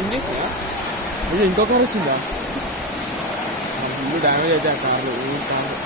ఏం చేసినా ఇది ఇంకో కారు వచ్చిందా ఇల్లు డ్యామేజ్ అయితే ఆ కారు ఈ కారు